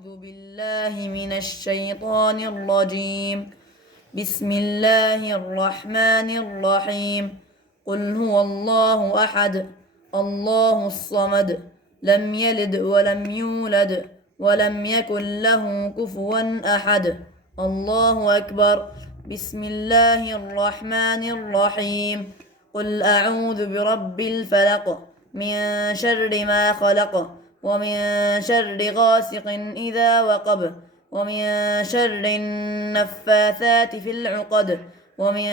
أعوذ بالله من الشيطان الرجيم. بسم الله الرحمن الرحيم. قل هو الله أحد الله الصمد لم يلد ولم يولد ولم يكن له كفوا أحد الله أكبر. بسم الله الرحمن الرحيم. قل أعوذ برب الفلق من شر ما خلق ومن شر غاسق إذا وقب ومن شر النفاثات في العقد ومن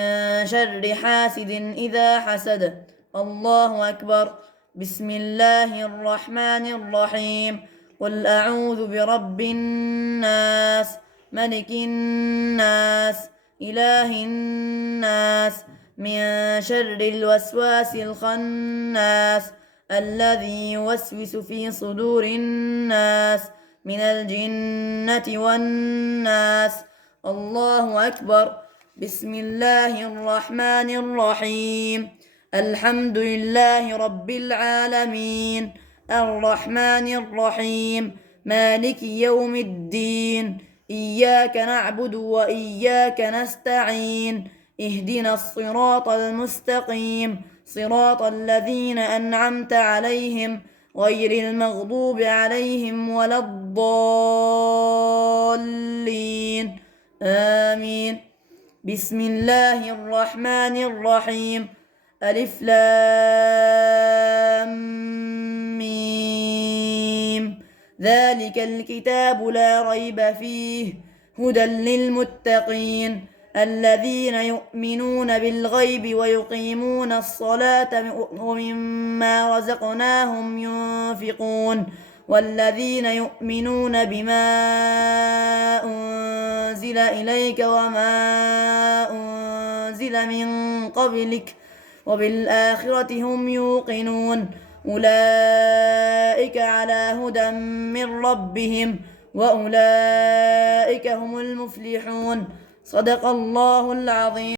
شر حاسد إذا حسد الله أكبر. بسم الله الرحمن الرحيم. قل أعوذ برب الناس ملك الناس إله الناس من شر الوسواس الخناس الذي يوسوس في صدور الناس من الجنة والناس الله أكبر. بسم الله الرحمن الرحيم. الحمد لله رب العالمين الرحمن الرحيم مالك يوم الدين إياك نعبد وإياك نستعين اهدنا الصراط المستقيم صراط الذين أنعمت عليهم غير المغضوب عليهم ولا الضالين آمين. بسم الله الرحمن الرحيم. ألف لام ميم ذلك الكتاب لا ريب فيه هدى للمتقين الذين يؤمنون بالغيب ويقيمون الصلاة ومما رزقناهم ينفقون والذين يؤمنون بما أنزل إليك وما أنزل من قبلك وبالآخرة هم يوقنون أولئك على هدى من ربهم وأولئك هم المفلحون. صدق الله العظيم.